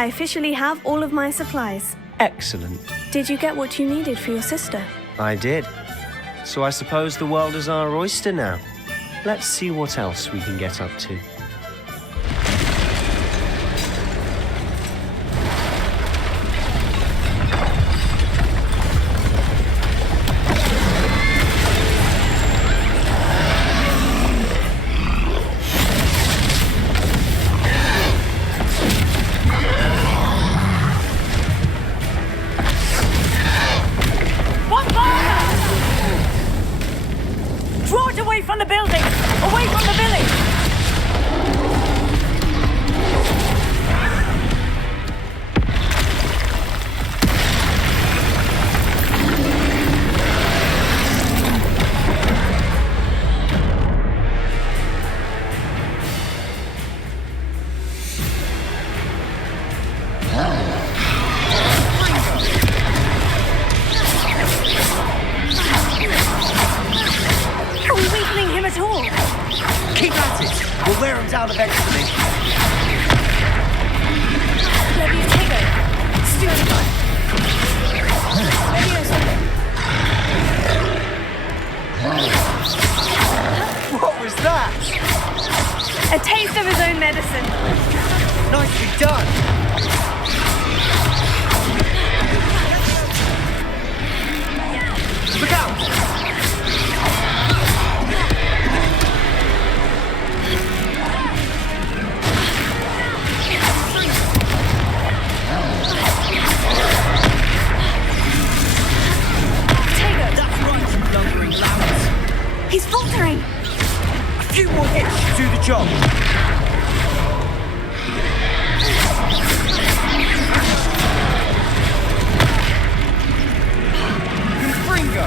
I officially have all of my supplies. Excellent. Did you get what you needed for your sister? I did. So I suppose the world is our oyster now. Let's see what else we can get up to. Away from the building! Away from the village! Keep at it! We'll wear him down eventually. What was that? A taste of his own medicine. Nicely done! Look out! He's faltering! A few more hits should do the job. Fringo!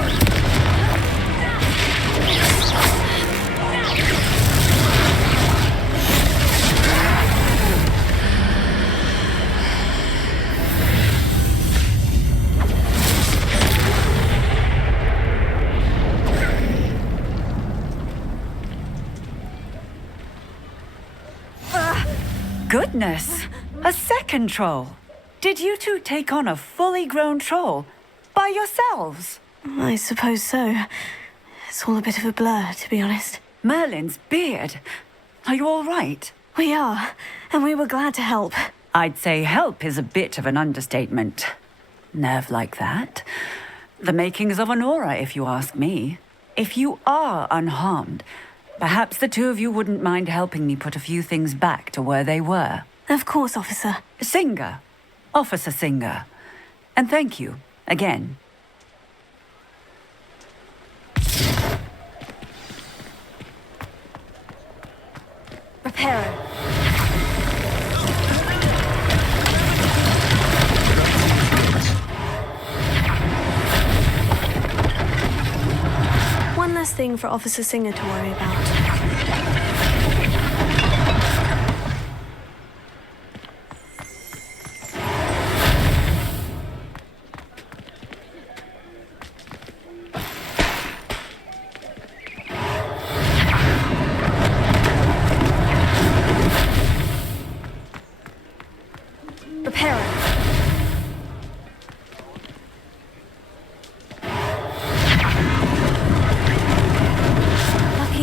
Goodness! A second troll! Did you two take on a fully grown troll by yourselves? I suppose so. It's all a bit of a blur, to be honest. Merlin's beard. Are you all right? We are, and we were glad to help. I'd say help is a bit of an understatement. Nerve like that. The makings of an aura, if you ask me. If you are unharmed, perhaps the two of you wouldn't mind helping me put a few things back to where they were. Of course, officer. Singer. Officer Singer. And thank you, again. Reparo. One less thing for Officer Singer to worry about.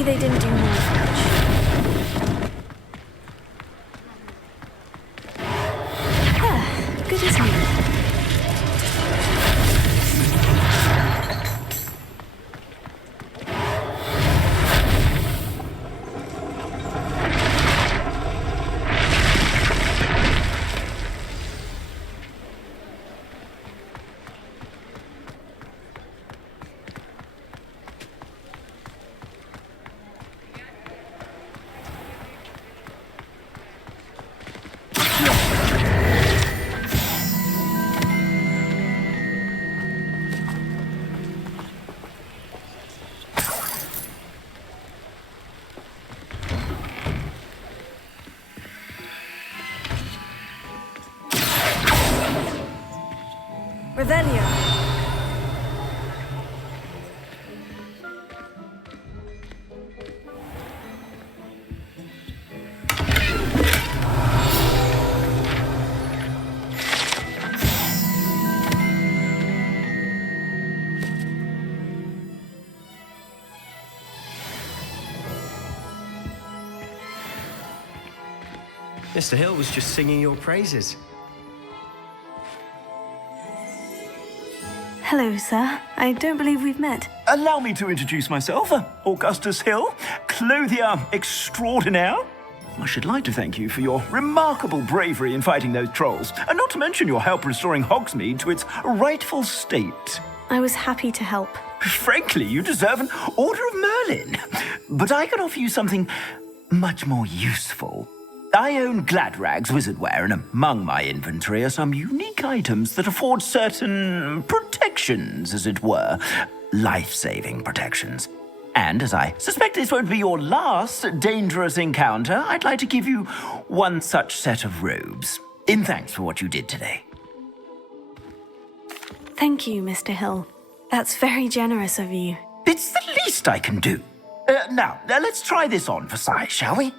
They didn't do more damage. Mr. Hill was just singing your praises. Hello, sir. I don't believe we've met. Allow me to introduce myself, Augustus Hill, clothier extraordinaire. I should like to thank you for your remarkable bravery in fighting those trolls, and not to mention your help restoring Hogsmeade to its rightful state. I was happy to help. Frankly, you deserve an Order of Merlin. But I can offer you something much more useful. I own Gladrag's wizardware, and among my inventory are some unique items that afford certain protections, as it were. Life-saving protections. And as I suspect this won't be your last dangerous encounter, I'd like to give you one such set of robes, in thanks for what you did today. Thank you, Mr. Hill. That's very generous of you. It's the least I can do. Now, let's try this on for size, shall we?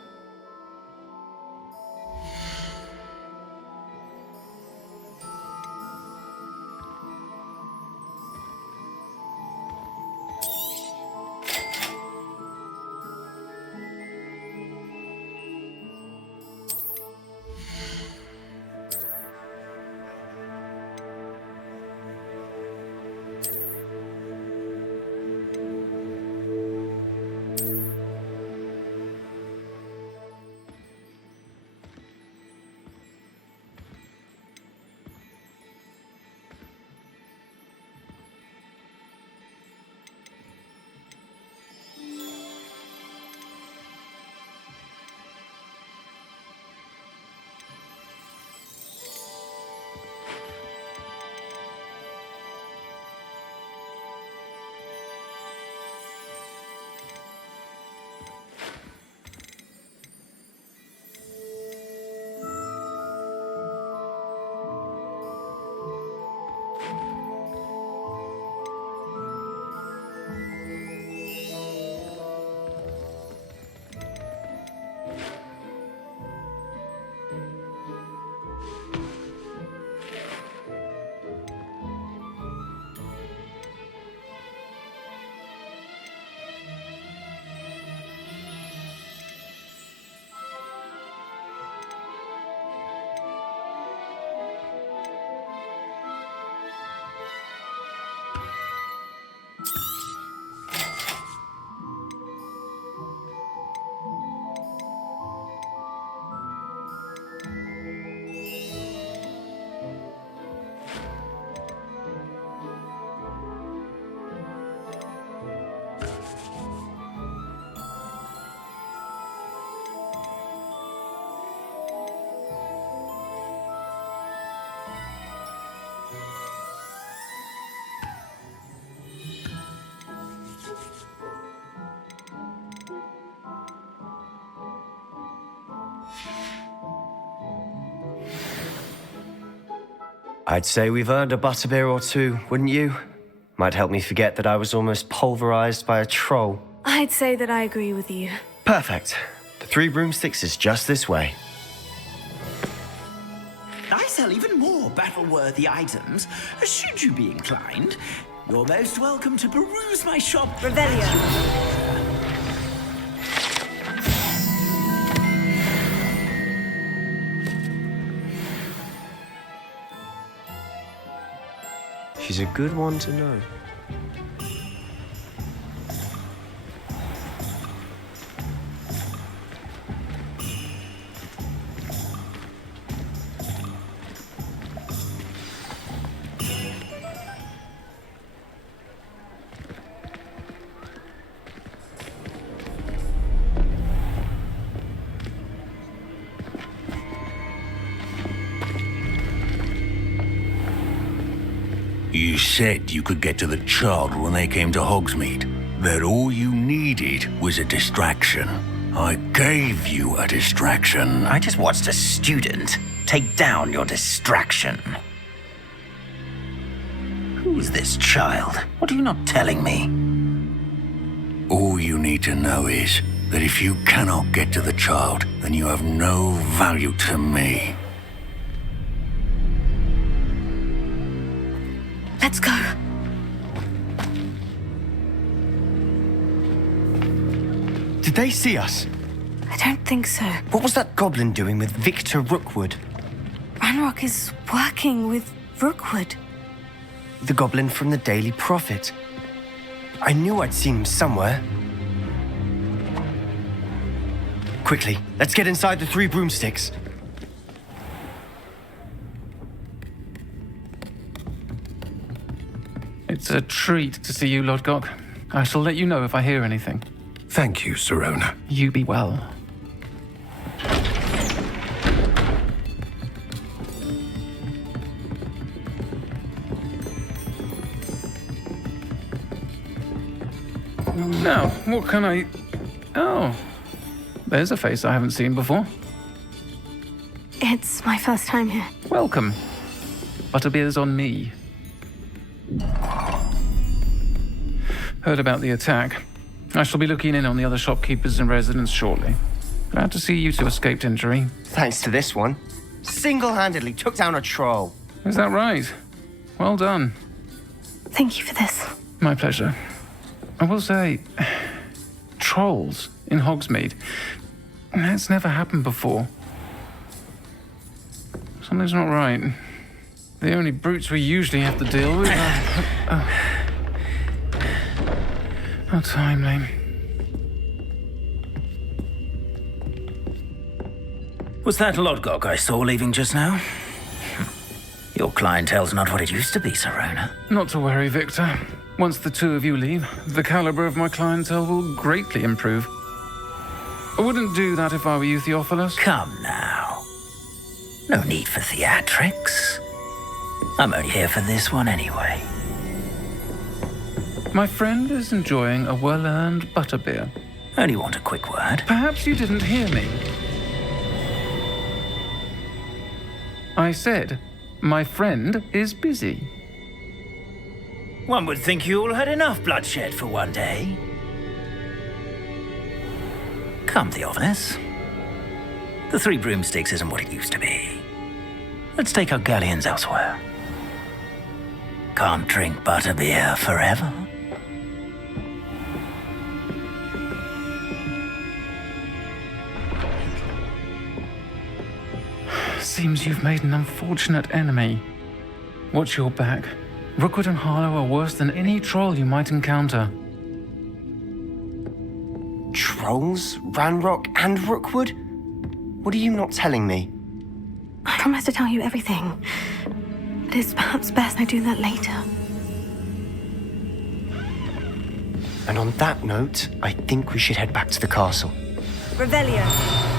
I'd say we've earned a butterbeer or two, wouldn't you? Might help me forget that I was almost pulverized by a troll. I'd say that I agree with you. Perfect. The 3 broomsticks is just this way. I sell even more battle-worthy items, should you be inclined. You're most welcome to peruse my shop. Revelio. She's a good one to know. You said you could get to the child when they came to Hogsmeade. That all you needed was a distraction. I gave you a distraction. I just watched a student take down your distraction. Who's this child? What are you not telling me? All you need to know is that if you cannot get to the child, then you have no value to me. Let's go. Did they see us? I don't think so. What was that goblin doing with Victor Rookwood? Ranrock is working with Rookwood. The goblin from the Daily Prophet. I knew I'd seen him somewhere. Quickly, let's get inside the 3 broomsticks. It's a treat to see you, Lodgok. I shall let you know if I hear anything. Thank you, Sirona. You be well. Now, what can I... Oh, there's a face I haven't seen before. It's my first time here. Welcome. Butterbeer's on me. Heard about the attack. I shall be looking in on the other shopkeepers and residents shortly. Glad to see you two escaped injury. Thanks to this one. Single-handedly took down a troll. Is that right? Well done. Thank you for this. My pleasure. I will say, trolls in Hogsmeade. That's never happened before. Something's not right. The only brutes we usually have to deal with are... How timely. Was that Lodgok I saw leaving just now? Your clientele's not what it used to be, Sirona. Not to worry, Victor. Once the two of you leave, the caliber of my clientele will greatly improve. I wouldn't do that if I were you, Theophilus. Come now. No need for theatrics. I'm only here for this one anyway. My friend is enjoying a well-earned butterbeer. Only want a quick word. Perhaps you didn't hear me. I said, my friend is busy. One would think you all had enough bloodshed for one day. Come, Theophilus. The 3 broomsticks isn't what it used to be. Let's take our galleons elsewhere. Can't drink butterbeer forever. Seems you've made an unfortunate enemy. Watch your back. Rookwood and Harlow are worse than any troll you might encounter. Trolls? Ranrock and Rookwood? What are you not telling me? I promise to tell you everything. But it's perhaps best I do that later. And on that note, I think we should head back to the castle. Revelio.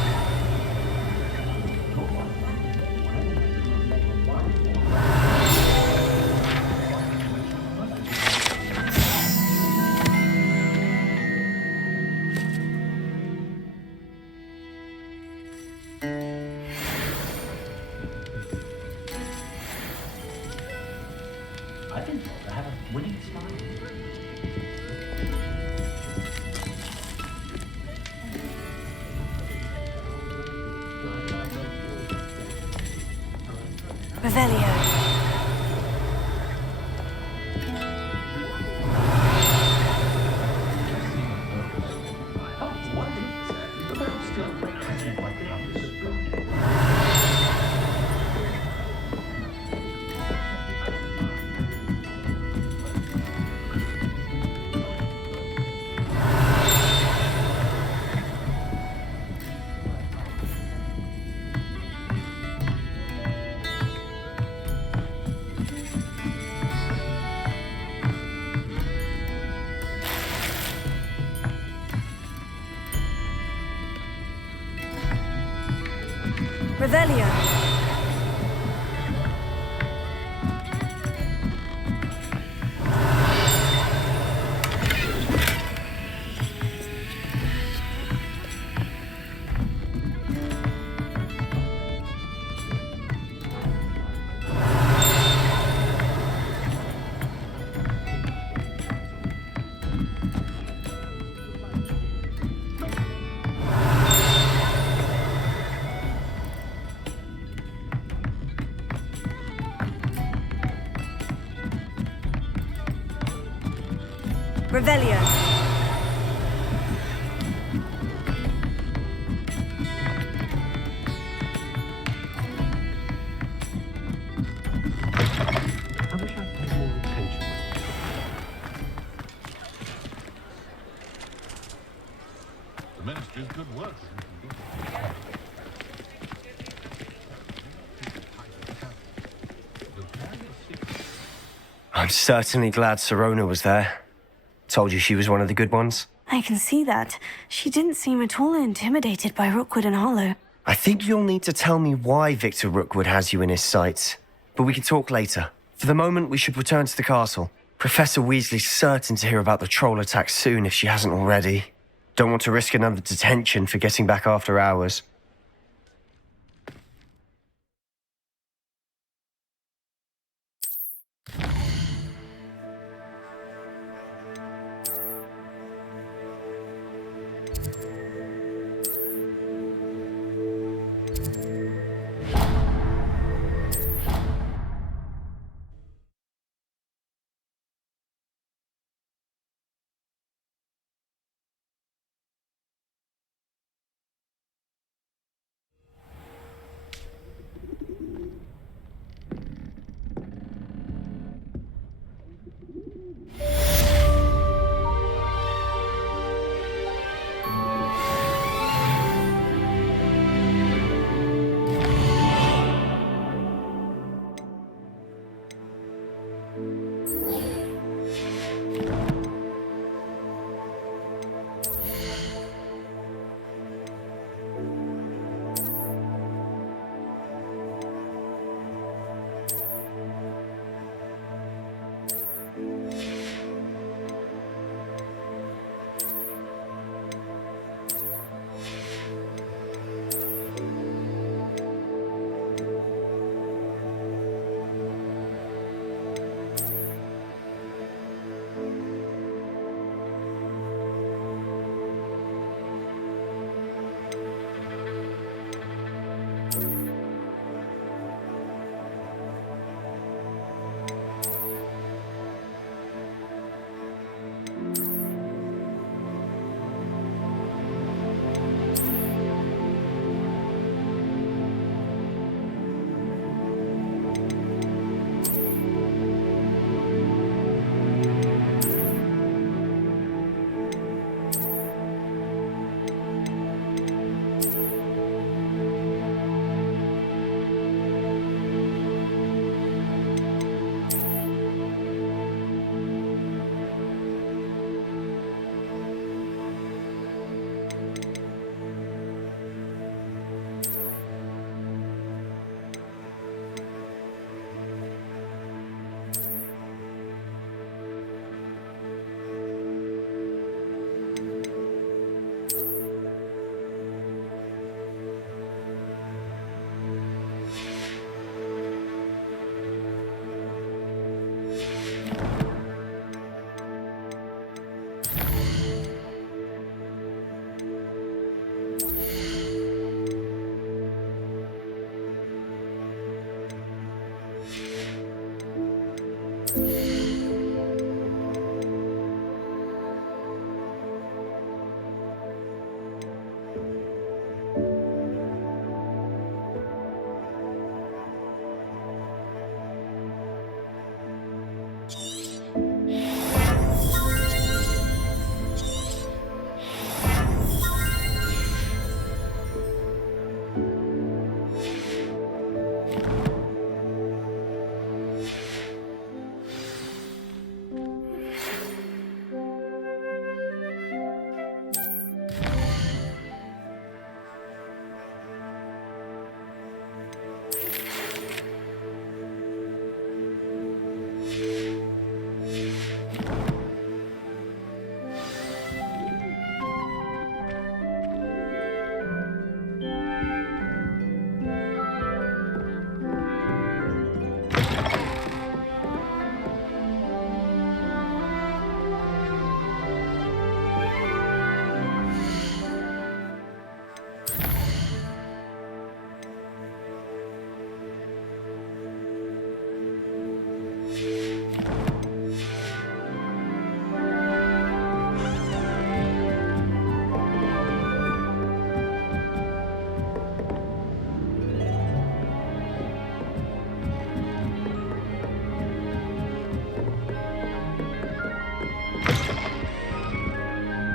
Revelio. Revelio. Revelio. The Ministry's good work. I'm certainly glad Serona was there. Told you she was one of the good ones. I can see that. She didn't seem at all intimidated by Rookwood and Hollow. I think you'll need to tell me why Victor Rookwood has you in his sights. But we can talk later. For the moment, we should return to the castle. Professor Weasley's certain to hear about the troll attack soon if she hasn't already. Don't want to risk another detention for getting back after hours.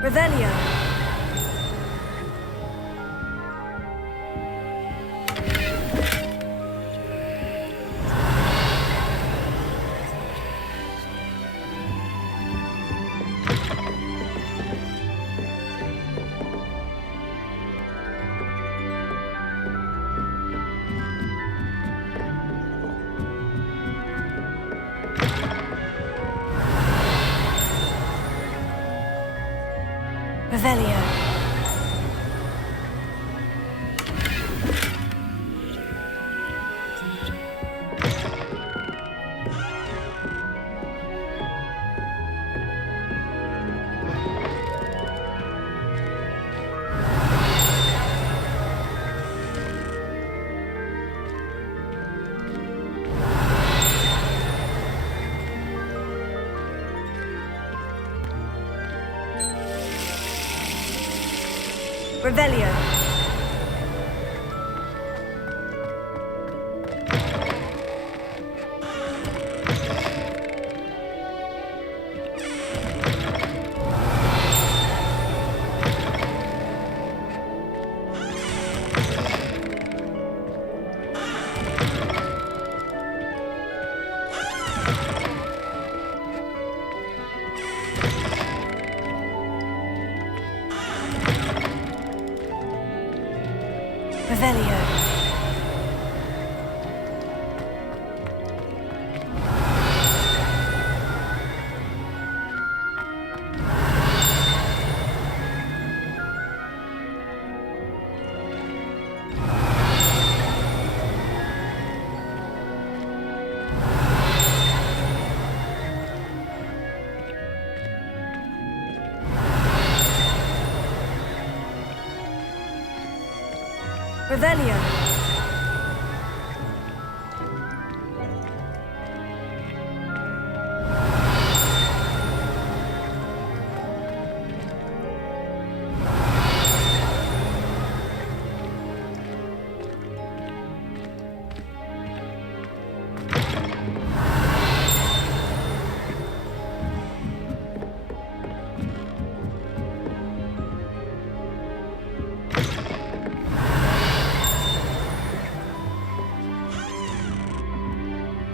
Revelio. Revelio. Revelio. Revelio. Revelio.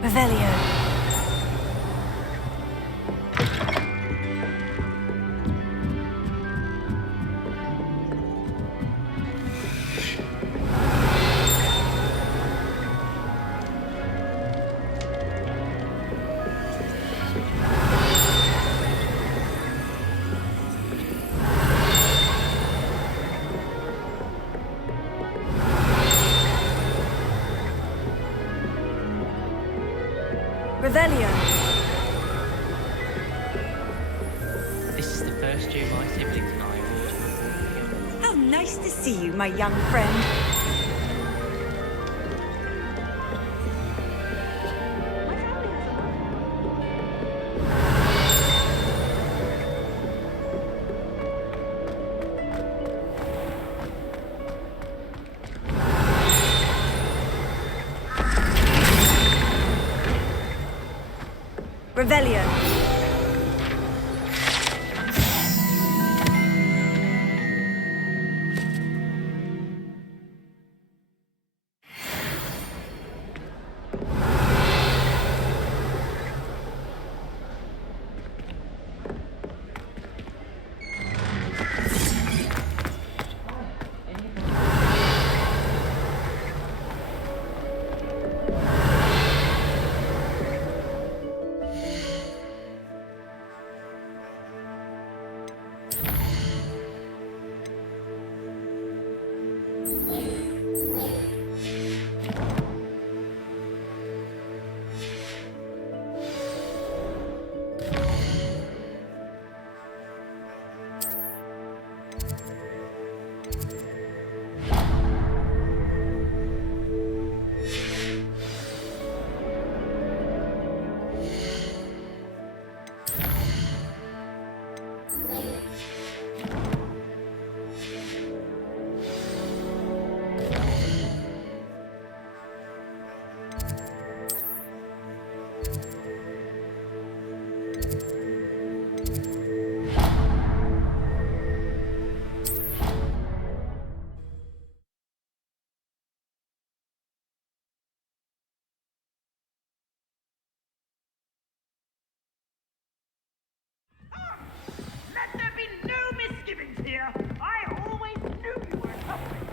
Revelio. Revelio. This is the first year my siblings and I are all. How nice to see you, my young friend. Revelio.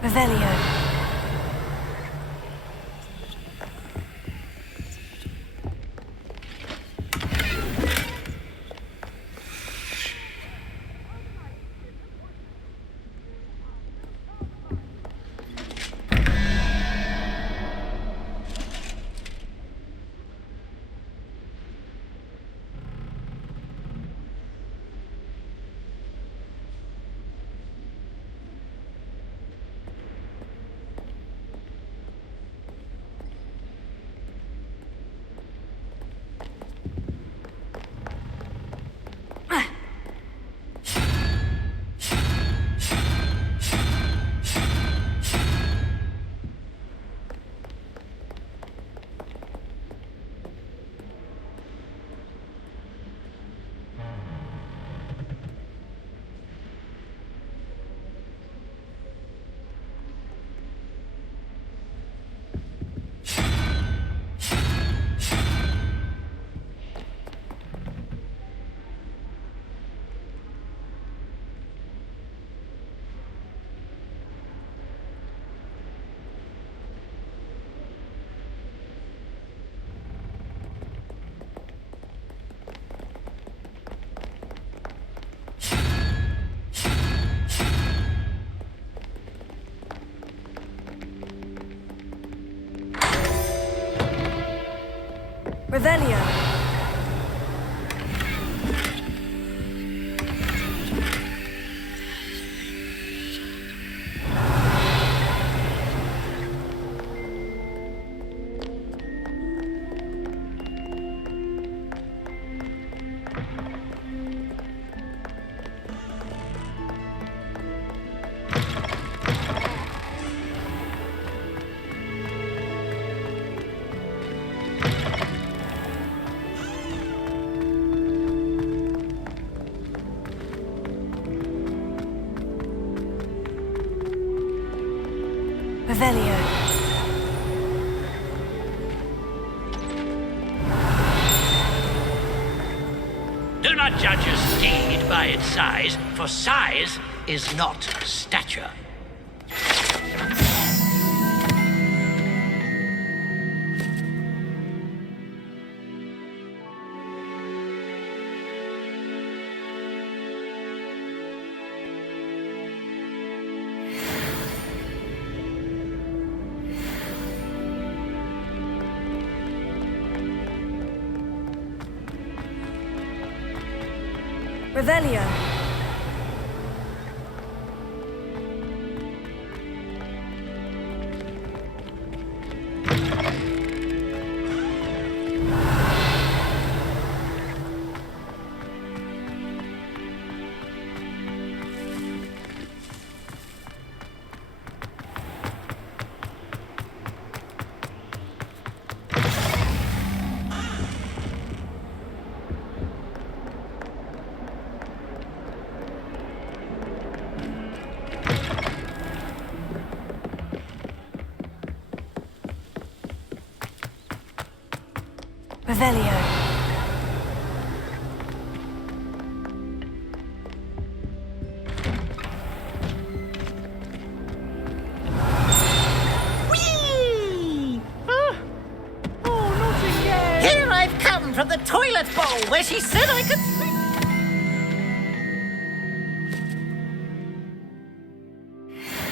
Revelio. Revelio. Revelio. Do not judge a steed by its size, for size is not stature. Revelio. Revelio. Here I've come from the toilet bowl where she said I could sleep.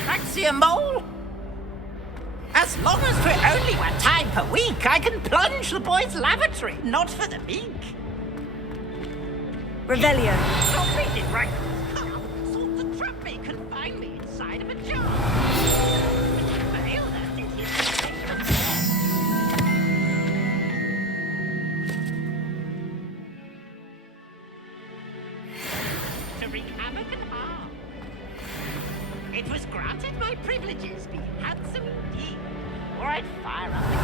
Fancy a mole? As long as for only 1 time per week, I can plunge the boy's lavatory, not for the meek. Revelio. Stop reading right. Sort to trap me, confine me inside of a jar. Fail that idiot. To wreak havoc and harm. It was granted my privileges be handsome indeed, or I'd fire up the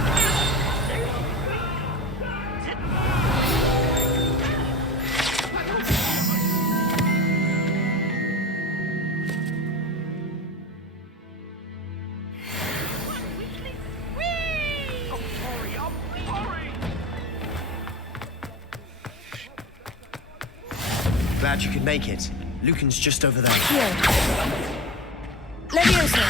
Glad you could make it. Lucan's just over there. Here. Leviosa.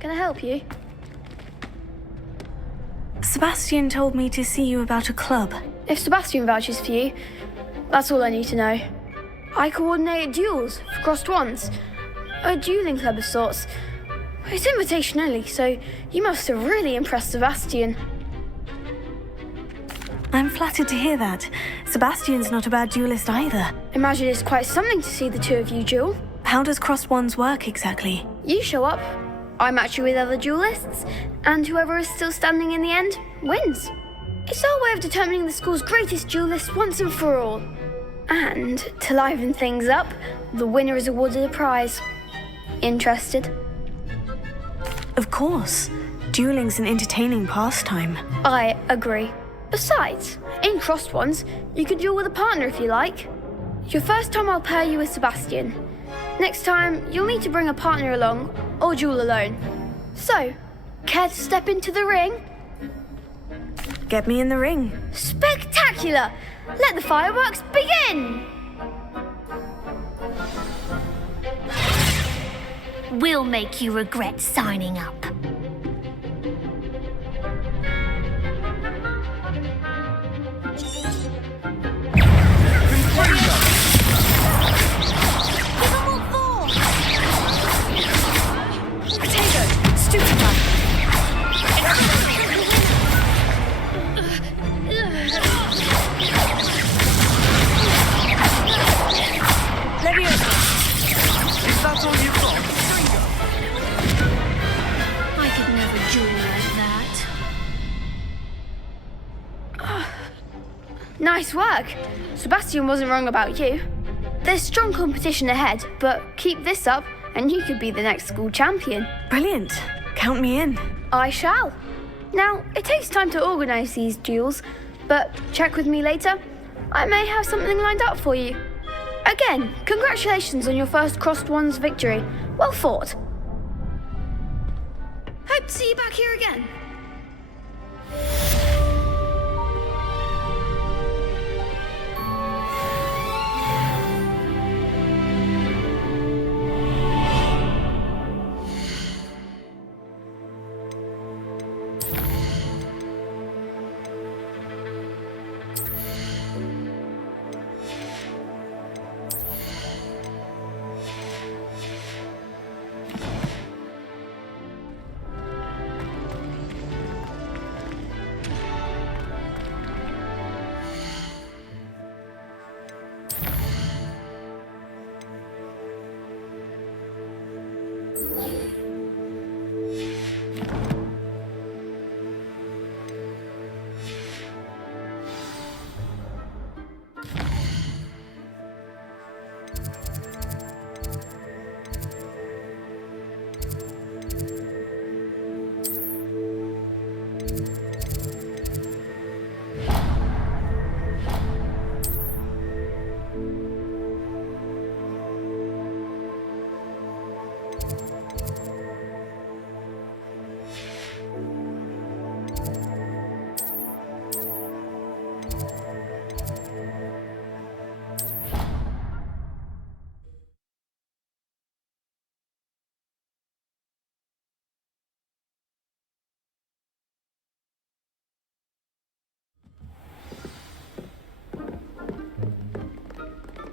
Can I help you? Sebastian told me to see you about a club. If Sebastian vouches for you, that's all I need to know. I coordinate duels for crossed wands. A dueling club of sorts. It's invitation only, so you must have really impressed Sebastian. I'm flattered to hear that. Sebastian's not a bad duelist either. Imagine it's quite something to see the two of you duel. How does crossed wands work exactly? You show up, I match you with other duelists, and whoever is still standing in the end wins. It's our way of determining the school's greatest duelist once and for all. And to liven things up, the winner is awarded a prize. Interested? Of course. Dueling's an entertaining pastime. I agree. Besides, in crossed ones, you could duel with a partner if you like. Your first time I'll pair you with Sebastian. Next time, you'll need to bring a partner along, or duel alone. So, care to step into the ring? Get me in the ring. Spectacular! Let the fireworks begin! We'll make you regret signing up. I could never duel like that. Nice work. Sebastian wasn't wrong about you. There's strong competition ahead, but keep this up and you could be the next school champion. Brilliant. Count me in. I shall. Now, it takes time to organise these duels, but check with me later. I may have something lined up for you. Again, congratulations on your first crossed wands victory. Well fought. Hope to see you back here again.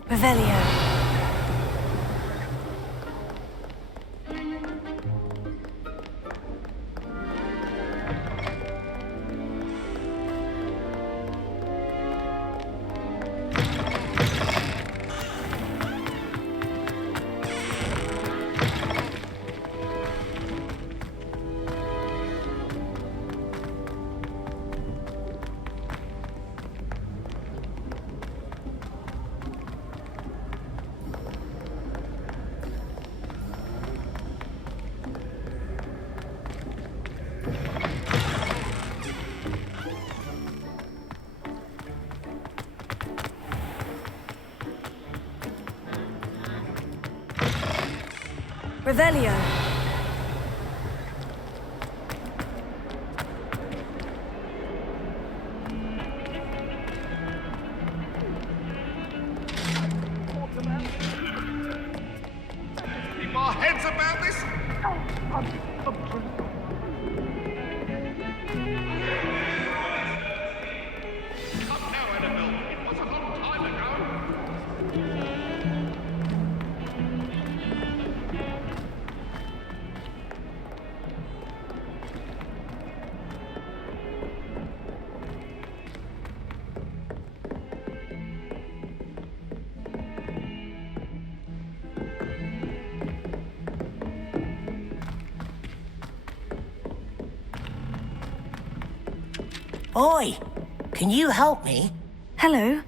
Revelio. Revelio. Keep our heads about this. Come now, Annabelle. It was a long time ago. Oi, can you help me? Hello.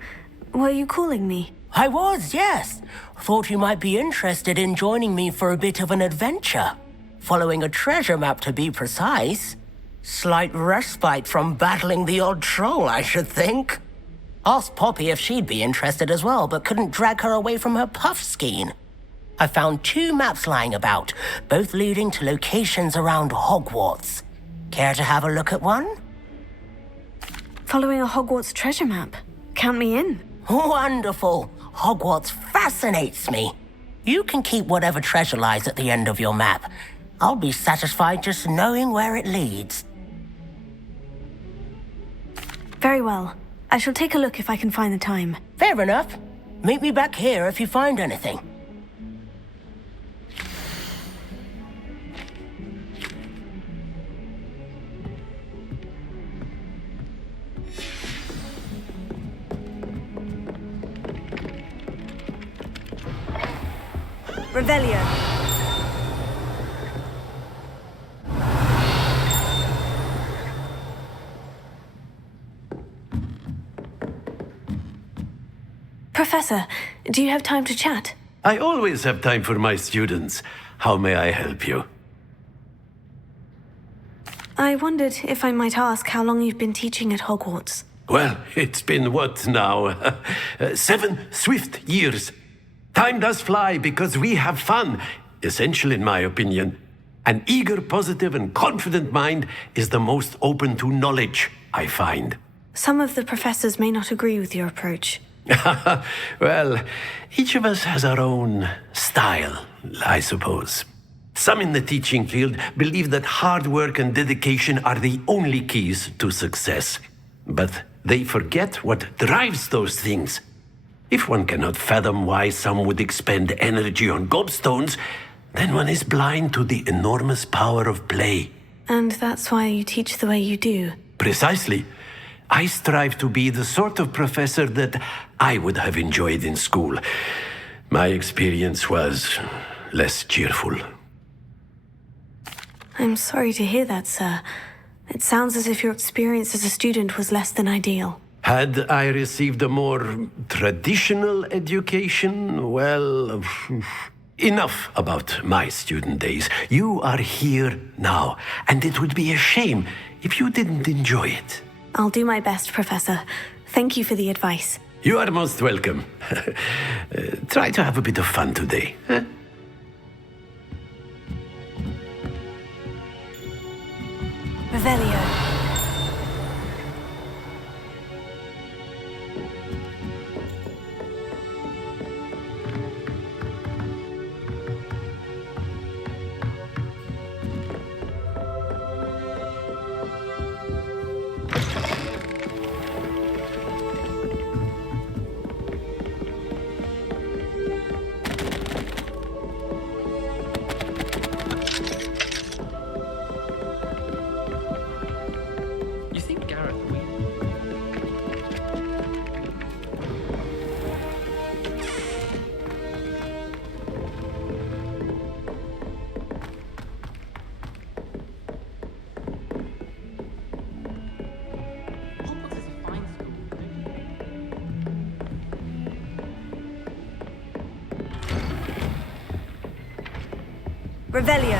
Were you calling me? I was, yes. Thought you might be interested in joining me for a bit of an adventure. Following a treasure map, to be precise. Slight respite from battling the odd troll, I should think. Asked Poppy if she'd be interested as well, but couldn't drag her away from her puff skein. I found 2 maps lying about, both leading to locations around Hogwarts. Care to have a look at one? Following a Hogwarts treasure map. Count me in. Wonderful. Hogwarts fascinates me. You can keep whatever treasure lies at the end of your map. I'll be satisfied just knowing where it leads. Very well. I shall take a look if I can find the time. Fair enough. Meet me back here if you find anything. Revelio. Professor, do you have time to chat? I always have time for my students. How may I help you? I wondered if I might ask how long you've been teaching at Hogwarts. Well, it's been what now? 7 swift years. Time does fly because we have fun. Essential in my opinion. An eager, positive, and confident mind is the most open to knowledge, I find. Some of the professors may not agree with your approach. Well, each of us has our own style, I suppose. Some in the teaching field believe that hard work and dedication are the only keys to success. But they forget what drives those things. If one cannot fathom why some would expend energy on gobstones, then one is blind to the enormous power of play. And that's why you teach the way you do. Precisely. I strive to be the sort of professor that I would have enjoyed in school. My experience was less cheerful. I'm sorry to hear that, sir. It sounds as if your experience as a student was less than ideal. Had I received a more traditional education, well, enough about my student days. You are here now, and it would be a shame if you didn't enjoy it. I'll do my best, Professor. Thank you for the advice. You are most welcome. Try to have a bit of fun today. Huh? Revelio. Revelio.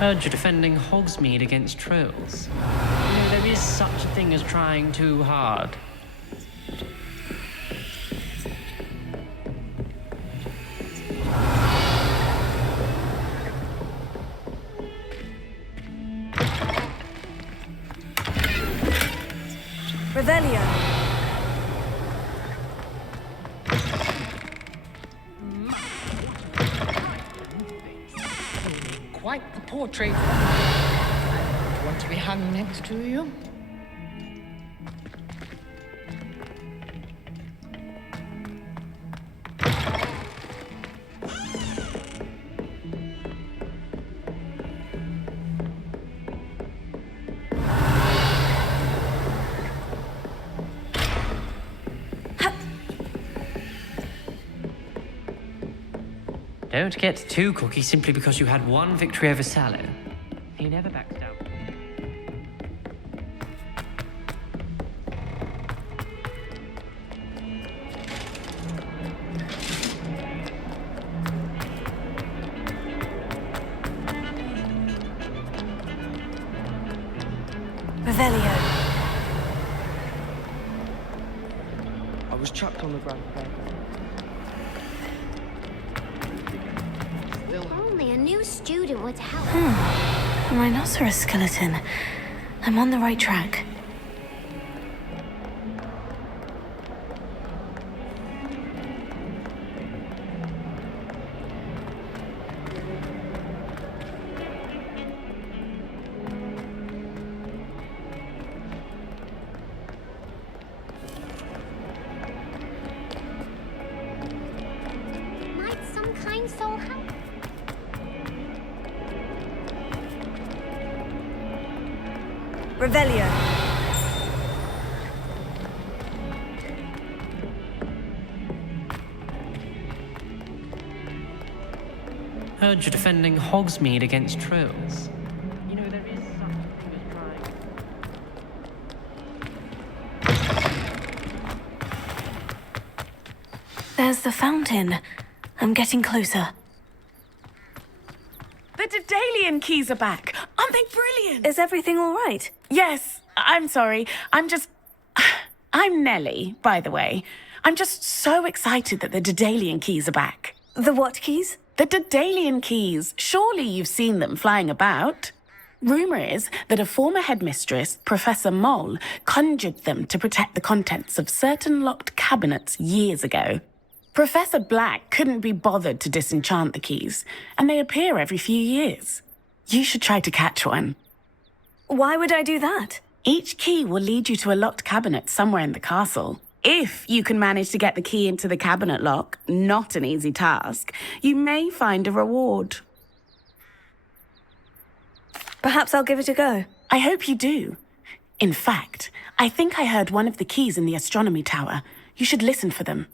Heard you're defending Hogsmeade against trolls. There is such a thing as trying too hard. Revelio. Quite the portrait. I don't want to be hung next to you. Don't get too cocky simply because you had one victory over Sallow. He never backs down. Revelio. I was chucked on the ground. If only a new student would help. A rhinoceros skeleton. I'm on the right track. Might some kind soul help? Revelio. Heard you're defending Hogsmeade against trolls. You know, there is such a thing as trying. There's the fountain. I'm getting closer. The Daedalian keys are back. Aren't they brilliant? Is everything all right? Yes. I'm sorry. I'm Nellie, by the way. I'm just so excited that the Daedalian keys are back. The what keys? The Daedalian keys. Surely you've seen them flying about. Rumour is that a former headmistress, Professor Mole, conjured them to protect the contents of certain locked cabinets years ago. Professor Black couldn't be bothered to disenchant the keys, and they appear every few years. You should try to catch one. Why would I do that? Each key will lead you to a locked cabinet somewhere in the castle. If you can manage to get the key into the cabinet lock, not an easy task, you may find a reward. Perhaps I'll give it a go. I hope you do. In fact, I think I heard one of the keys in the astronomy tower. You should listen for them.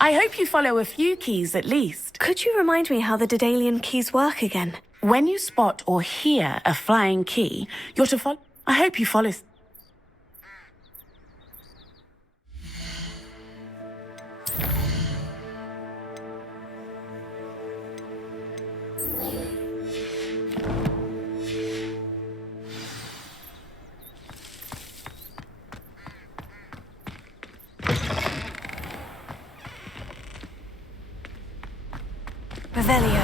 I hope you follow a few keys at least. Could you remind me how the Daedalian keys work again? When you spot or hear a flying key, you're to follow. I hope you follow. Revelio.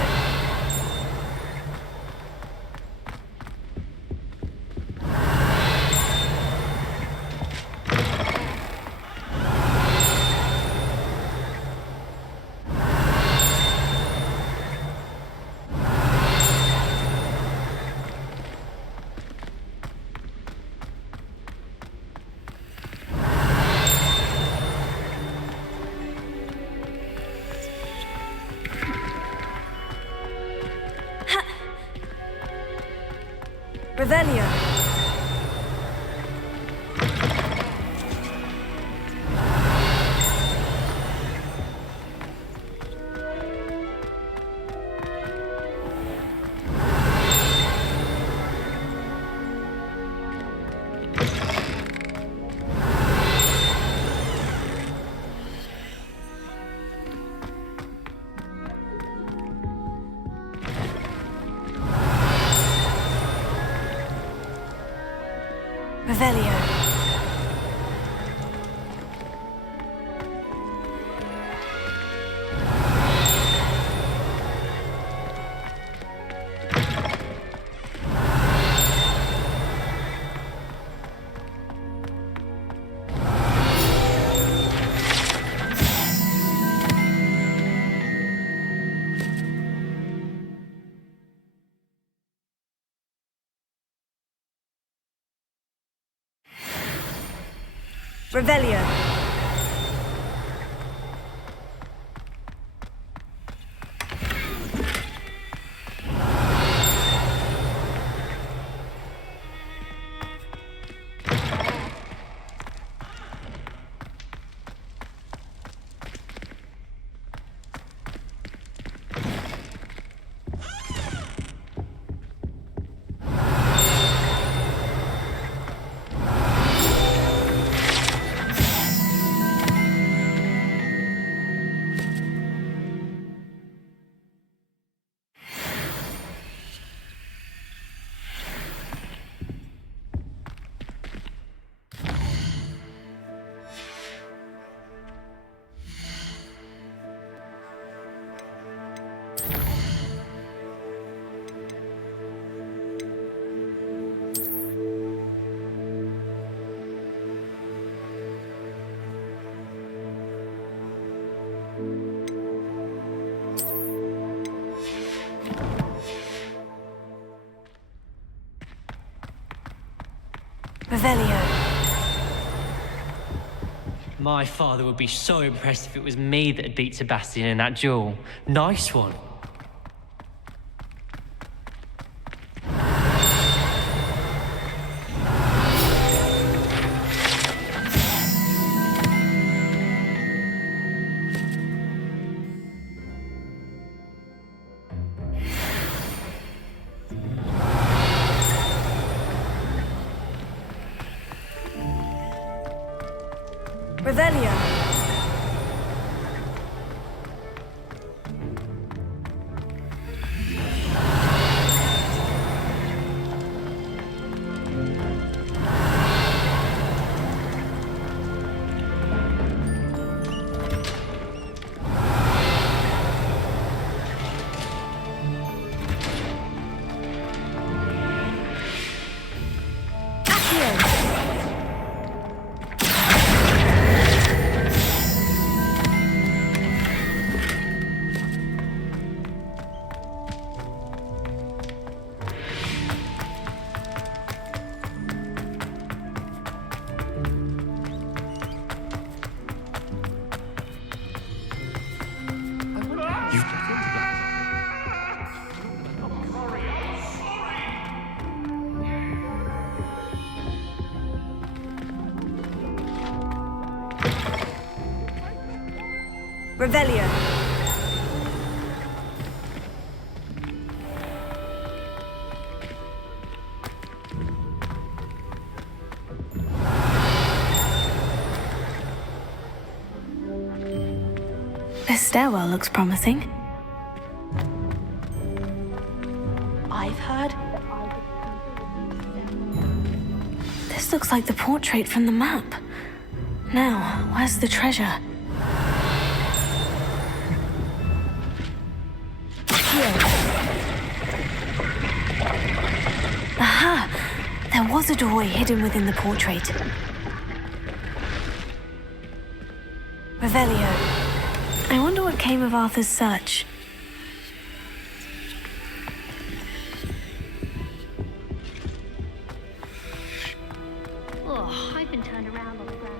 Revelio. Revelio. Revelio. Revelio. My father would be so impressed if it was me that had beat Sebastian in that duel. Nice one. Revelio. Revelio. This stairwell looks promising. I've heard. This looks like the portrait from the map. Now, where's the treasure? Aha! There was a doorway hidden within the portrait. Revelio. I wonder what came of Arthur's search. Oh, I've been turned around on the ground.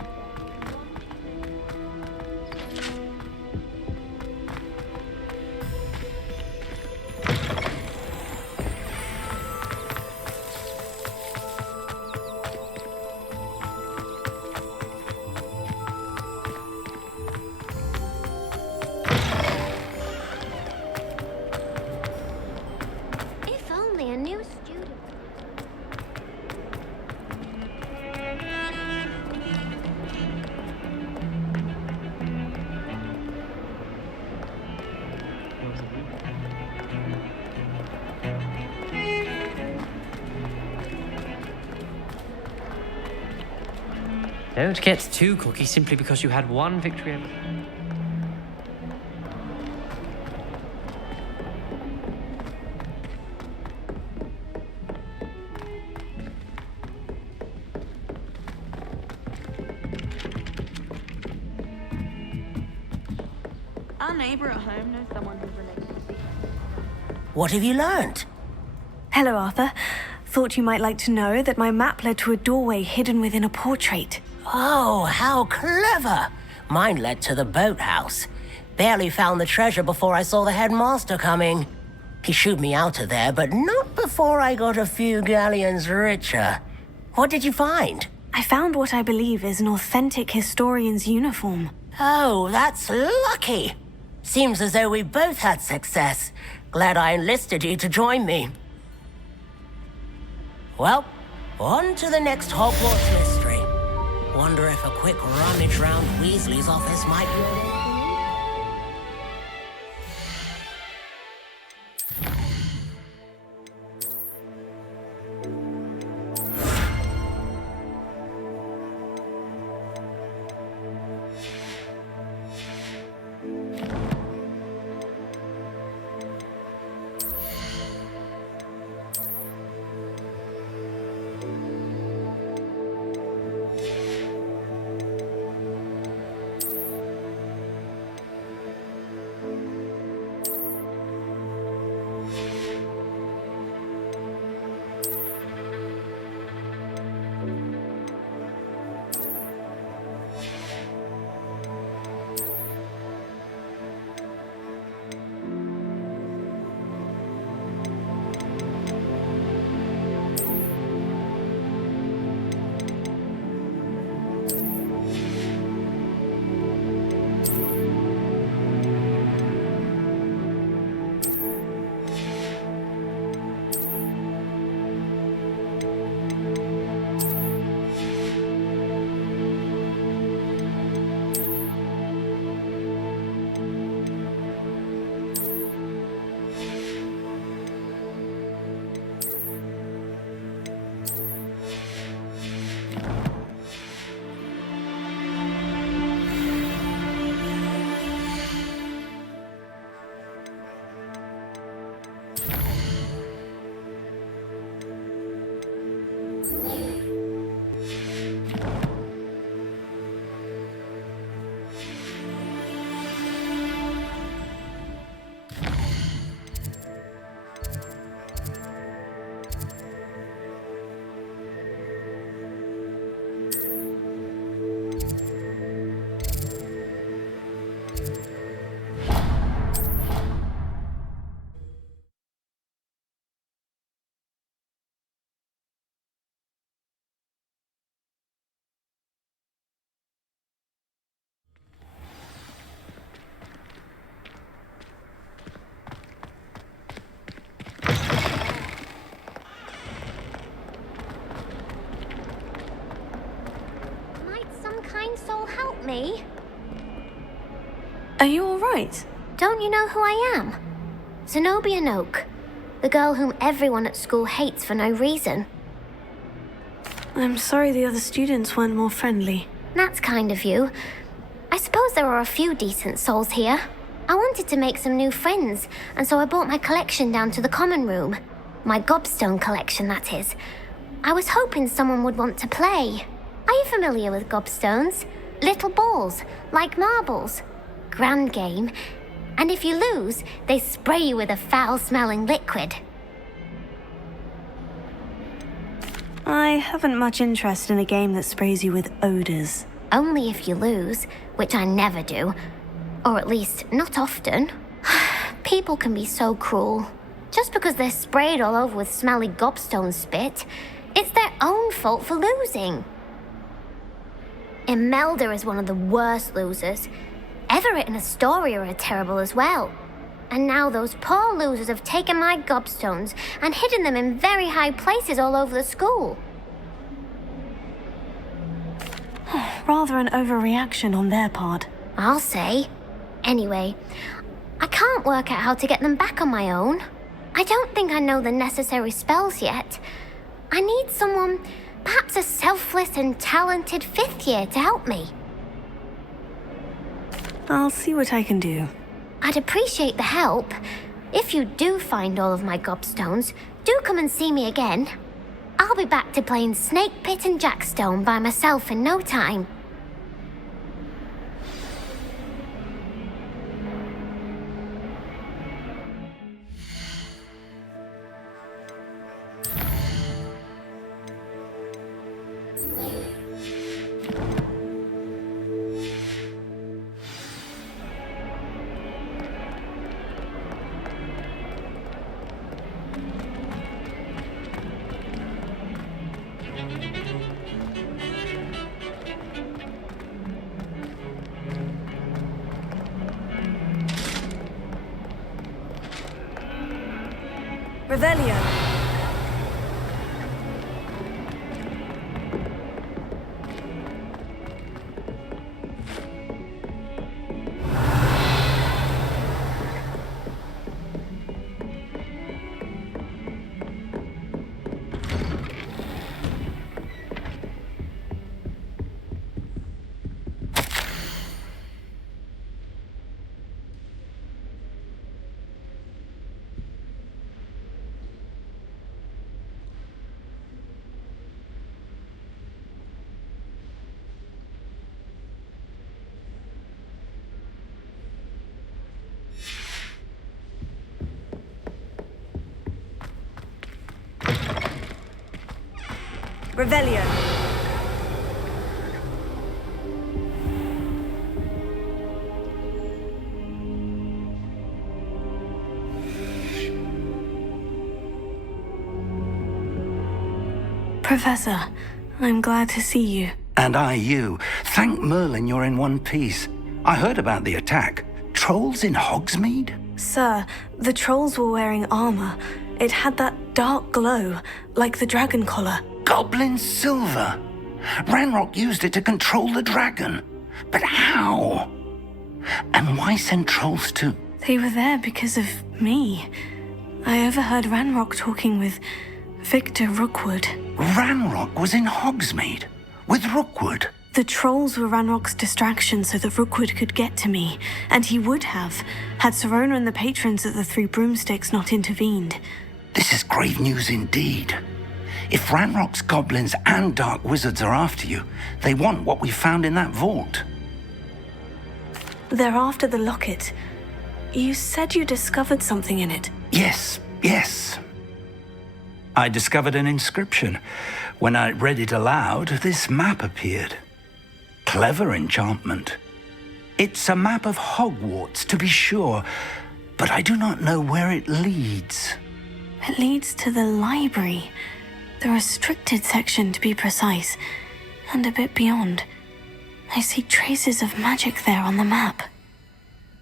If only a new student. Don't get too cocky simply because you had one victory over. Our neighbour at home knows someone who's related to What have you learned? Hello, Arthur. Thought you might like to know that my map led to a doorway hidden within a portrait. Oh, how clever! Mine led to the boathouse. Barely found the treasure before I saw the headmaster coming. He shooed me out of there, but not before I got a few galleons richer. What did you find? I found what I believe is an authentic historian's uniform. Oh, that's lucky. Seems as though we both had success. Glad I enlisted you to join me. Well, on to the next Hogwarts mystery. Wonder if a quick rummage round Weasley's office might be... like me. Are you alright? Don't you know who I am? Zenobia Noak, the girl whom everyone at school hates for no reason. I'm sorry the other students weren't more friendly. That's kind of you. I suppose there are a few decent souls here. I wanted to make some new friends, and so I brought my collection down to the common room. My gobstone collection, that is. I was hoping someone would want to play. Are you familiar with gobstones? Little balls, like marbles. Grand game. And if you lose, they spray you with a foul-smelling liquid. I haven't much interest in a game that sprays you with odors. Only if you lose, which I never do. Or at least, not often. People can be so cruel. Just because they're sprayed all over with smelly gobstone spit, it's their own fault for losing. Imelda is one of the worst losers. Everett and Astoria are terrible as well. And now those poor losers have taken my gobstones and hidden them in very high places all over the school. Rather an overreaction on their part. I'll say. Anyway, I can't work out how to get them back on my own. I don't think I know the necessary spells yet. I need someone, perhaps a selfless and talented 5th year to help me. I'll see what I can do. I'd appreciate the help. If you do find all of my gobstones, do come and see me again. I'll be back to playing Snake Pit and Jackstone by myself in no time. Revelio. Revelio. Professor, I'm glad to see you. And I you. Thank Merlin you're in one piece. I heard about the attack. Trolls in Hogsmeade? Sir, the trolls were wearing armor. It had that dark glow, like the dragon collar. Goblin silver. Ranrock used it to control the dragon. But how? And why send trolls to... They were there because of me. I overheard Ranrock talking with Victor Rookwood. Ranrock was in Hogsmeade? With Rookwood? The trolls were Ranrock's distraction so that Rookwood could get to me. And he would have, had Serona and the patrons at the Three Broomsticks not intervened. This is grave news indeed. If Ranrock's goblins and dark wizards are after you, they want what we found in that vault. They're after the locket. You said you discovered something in it. Yes. I discovered an inscription. When I read it aloud, this map appeared. Clever enchantment. It's a map of Hogwarts, to be sure, but I do not know where it leads. It leads to the library. The restricted section, to be precise, and a bit beyond. I see traces of magic there on the map.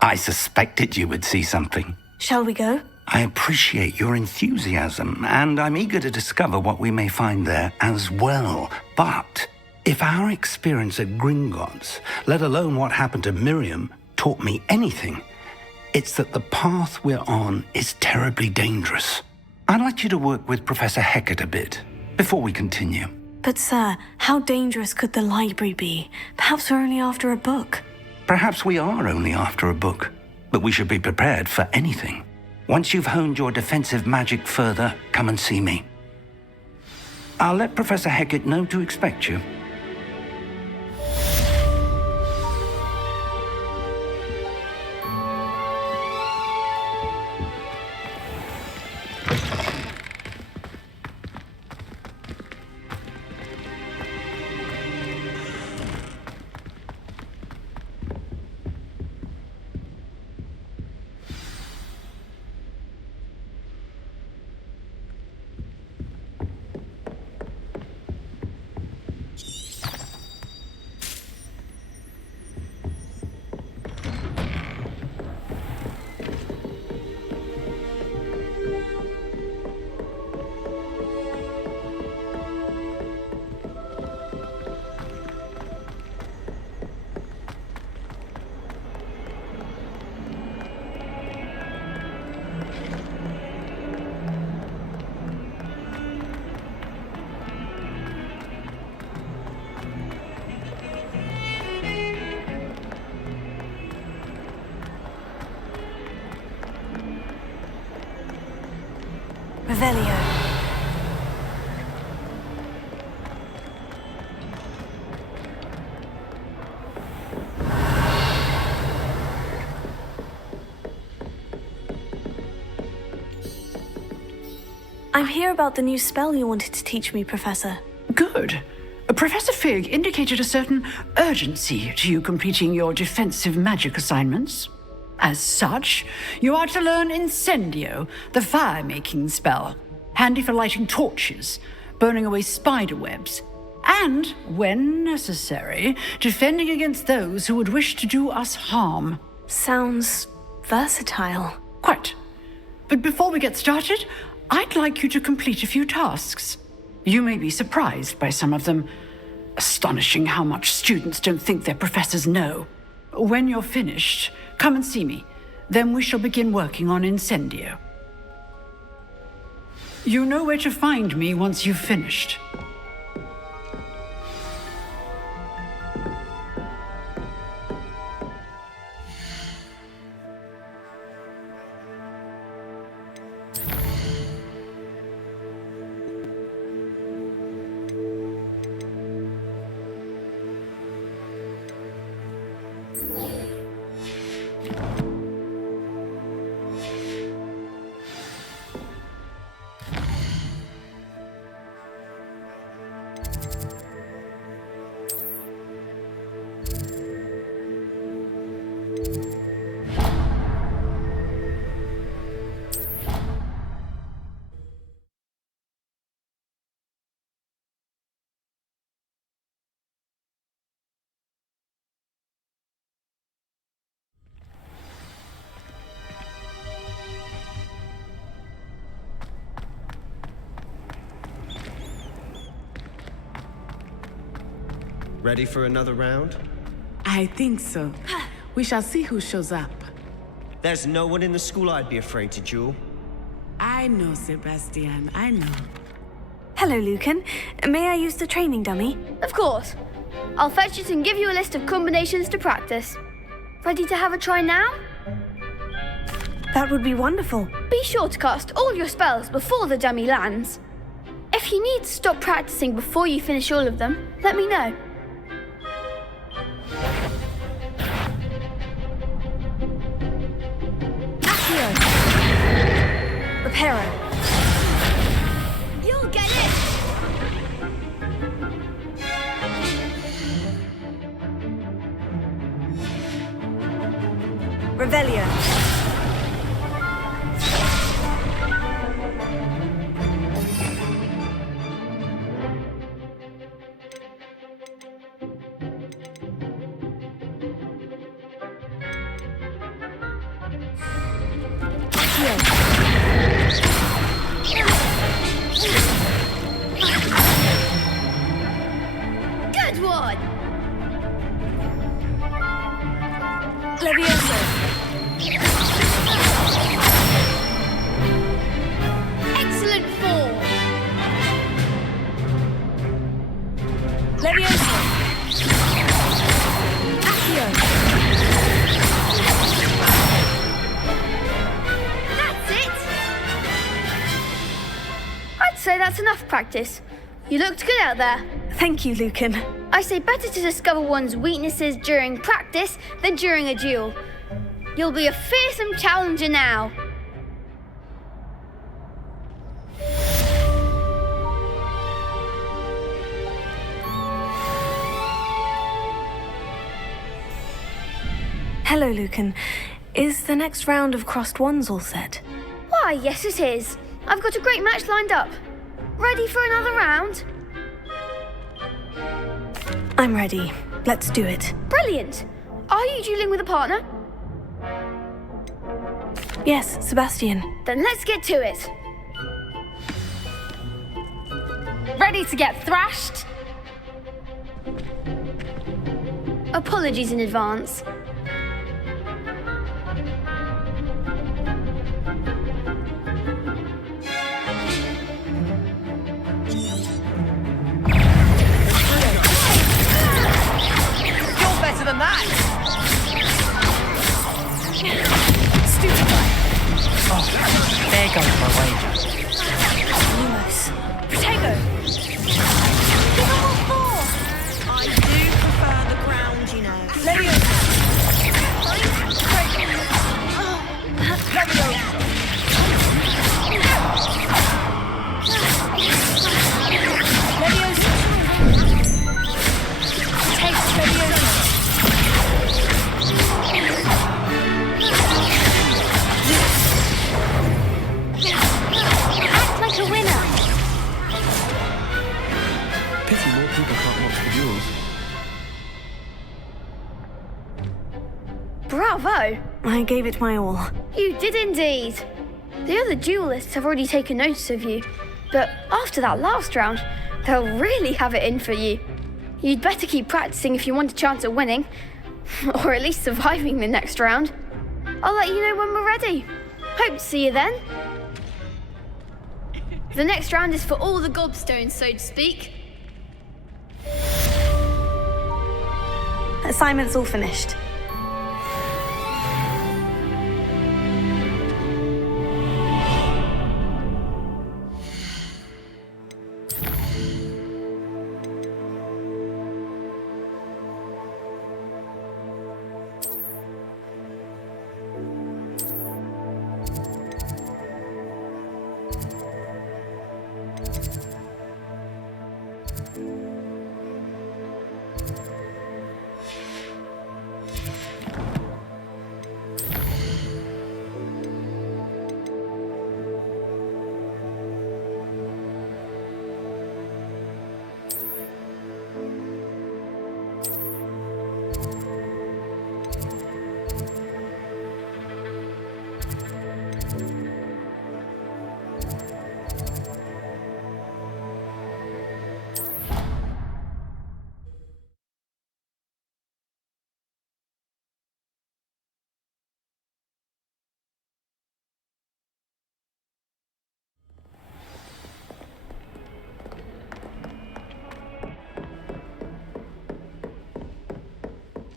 I suspected you would see something. Shall we go? I appreciate your enthusiasm, and I'm eager to discover what we may find there as well. But If our experience at Gringotts, let alone what happened to Miriam, taught me anything, it's that the path we're on is terribly dangerous. I'd like you to work with Professor Hecat a bit before we continue. But sir, how dangerous could the library be? Perhaps we're only after a book. Perhaps we are only after a book, but we should be prepared for anything. Once you've honed your defensive magic further, come and see me. I'll let Professor Hecat know to expect you. Revelio. I'm here about the new spell you wanted to teach me, Professor. Good. Professor Fig indicated a certain urgency to you completing your defensive magic assignments. As such, you are to learn Incendio, the fire-making spell, handy for lighting torches, burning away spider webs, and, when necessary, defending against those who would wish to do us harm. Sounds versatile. Quite. But before we get started, I'd like you to complete a few tasks. You may be surprised by some of them. Astonishing how much students don't think their professors know. When you're finished, come and see me. Then we shall begin working on Incendio. You know where to find me once you've finished. Ready for another round? I think so. We shall see who shows up. There's no one in the school I'd be afraid to duel. I know, Sebastian, I know. Hello, Lucan. May I use the training dummy? Of course. I'll fetch it and give you a list of combinations to practice. Ready to have a try now? That would be wonderful. Be sure to cast all your spells before the dummy lands. If you need to stop practicing before you finish all of them, let me know. Reparo. You'll get it! Revelio. Good everyone! Levioso. Excellent form! Levioso. Accio. That's it! I'd say that's enough practice. You looked good out there. Thank you, Lucan. I say better to discover one's weaknesses during practice than during a duel. You'll be a fearsome challenger now. Hello, Lucan. Is the next round of crossed wands all set? Why, yes it is. I've got a great match lined up. Ready for another round? I'm ready. Let's do it. Brilliant. Are you dueling with a partner? Yes, Sebastian. Then let's get to it. Ready to get thrashed? Apologies in advance. You're better than that! There goes my wager. Lumos. Protego! I do prefer the ground, you know. Levioso! Levioso! Take Levioso! Act like a winner. Pity more people can't watch the duels. Bravo! I gave it my all. You did indeed. The other duelists have already taken notice of you, but after that last round, they'll really have it in for you. You'd better keep practicing if you want a chance at winning, or at least surviving the next round. I'll let you know when we're ready. Hope to see you then. The next round is for all the gobstones, so to speak. Assignment's all finished.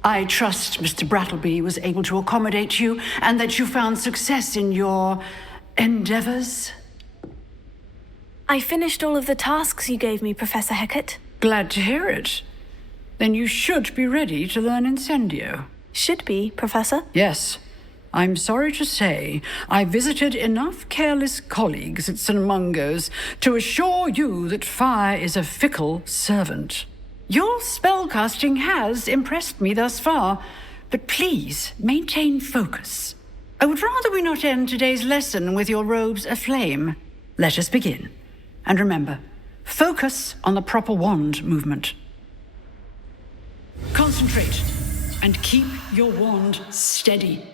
I trust Mr. Brattleby was able to accommodate you and that you found success in your endeavors. I finished all of the tasks you gave me, Professor Hecat. Glad to hear it. Then you should be ready to learn Incendio. Should be, Professor? Yes. I'm sorry to say, I visited enough careless colleagues at St. Mungo's to assure you that fire is a fickle servant. Your spellcasting has impressed me thus far, but please maintain focus. I would rather we not end today's lesson with your robes aflame. Let us begin. And remember, focus on the proper wand movement. Concentrate and keep your wand steady.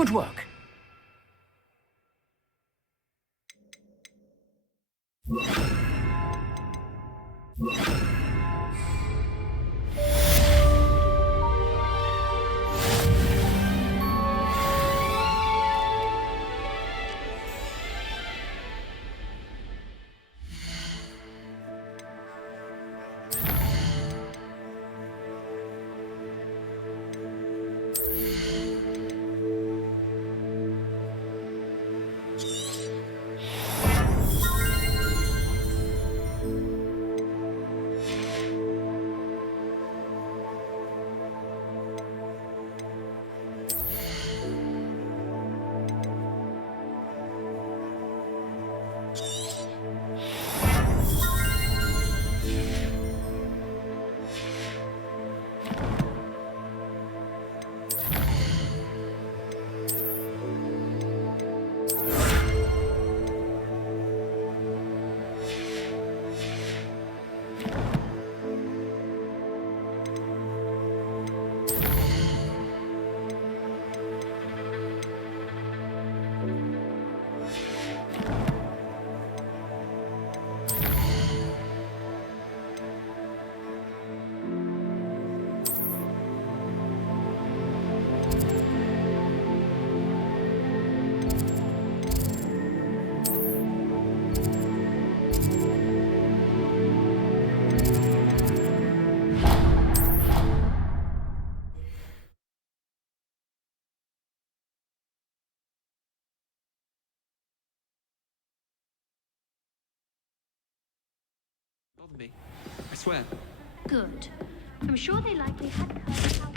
Good work. Bother me. I swear. Good. I'm sure they likely had heard how...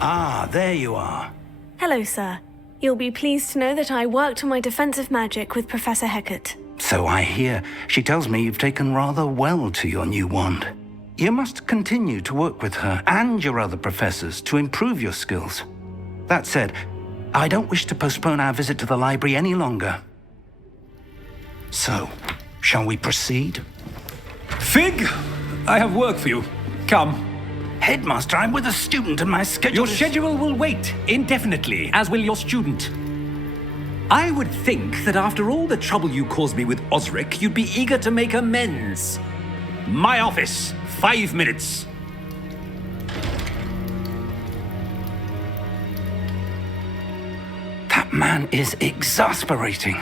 Ah, there you are. Hello, sir. You'll be pleased to know that I worked on my defensive magic with Professor Hecat. So I hear. She tells me you've taken rather well to your new wand. You must continue to work with her and your other professors to improve your skills. That said, I don't wish to postpone our visit to the library any longer. So, shall we proceed? Fig! I have work for you. Come. Headmaster, I'm with a student and my schedule Your schedule will wait indefinitely, as will your student. I would think that after all the trouble you caused me with Osric, you'd be eager to make amends. My office, 5 minutes. That man is exasperating.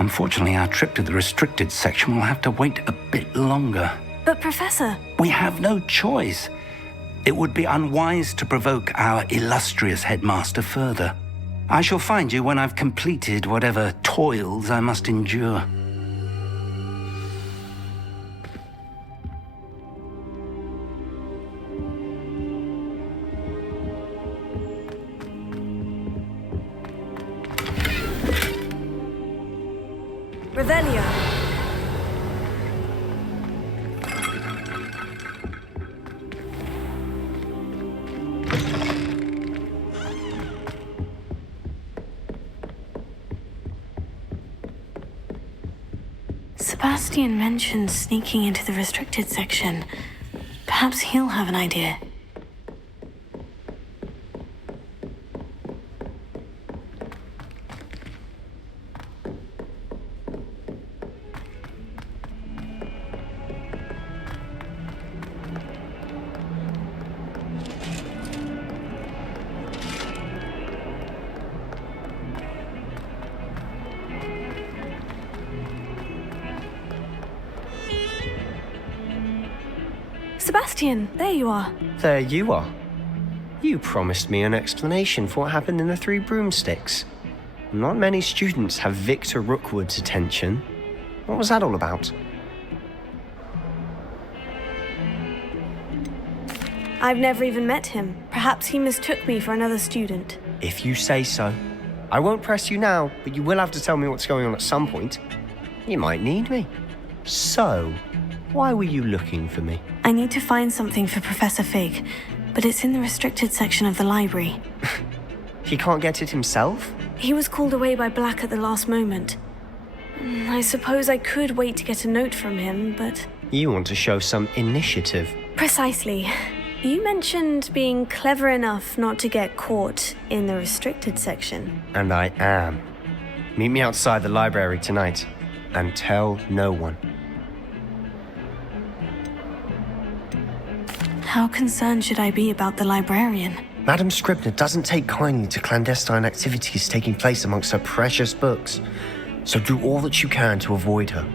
Unfortunately, our trip to the restricted section will have to wait a bit longer. But, Professor... We have no choice. It would be unwise to provoke our illustrious headmaster further. I shall find you when I've completed whatever toils I must endure. Revelio. Sebastian mentioned sneaking into the restricted section. Perhaps he'll have an idea. Sebastian, there you are. There you are. You promised me an explanation for what happened in the Three Broomsticks. Not many students have Victor Rookwood's attention. What was that all about? I've never even met him. Perhaps he mistook me for another student. If you say so. I won't press you now, but you will have to tell me what's going on at some point. You might need me. So, Why were you looking for me? I need to find something for Professor Fig, but it's in the restricted section of the library. He can't get it himself? He was called away by Black at the last moment. I suppose I could wait to get a note from him, but... You want to show some initiative. Precisely. You mentioned being clever enough not to get caught in the restricted section. And I am. Meet me outside the library tonight, and tell no one. How concerned should I be about the librarian? Madam Scribner doesn't take kindly to clandestine activities taking place amongst her precious books, so do all that you can to avoid her.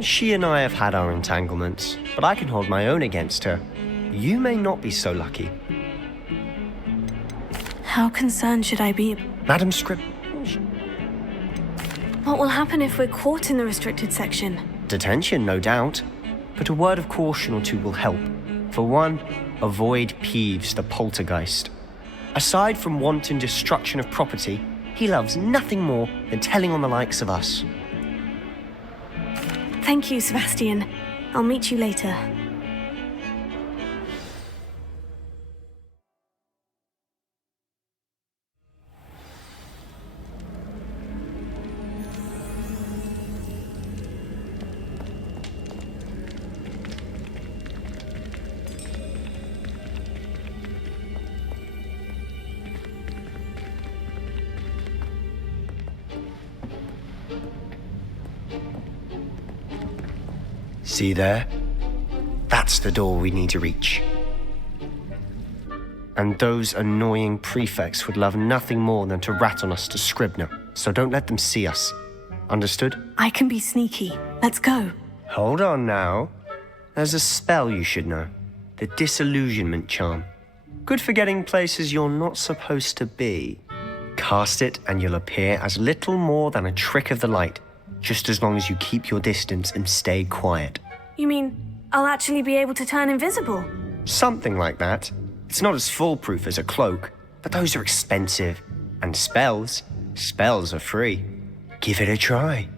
She and I have had our entanglements, but I can hold my own against her. You may not be so lucky. How concerned should I be? Madam Scribner... What will happen if we're caught in the restricted section? Detention, no doubt. But a word of caution or two will help. For one, avoid Peeves, the poltergeist. Aside from wanton destruction of property, he loves nothing more than telling on the likes of us. Thank you, Sebastian. I'll meet you later. See there? That's the door we need to reach. And those annoying prefects would love nothing more than to rat on us to Scribner, so don't let them see us. Understood? I can be sneaky. Let's go. Hold on now. There's a spell you should know. The Disillusionment Charm. Good for getting places you're not supposed to be. Cast it and you'll appear as little more than a trick of the light, just as long as you keep your distance and stay quiet. You mean I'll actually be able to turn invisible? Something like that. It's not as foolproof as a cloak, but those are expensive. And spells are free. Give it a try.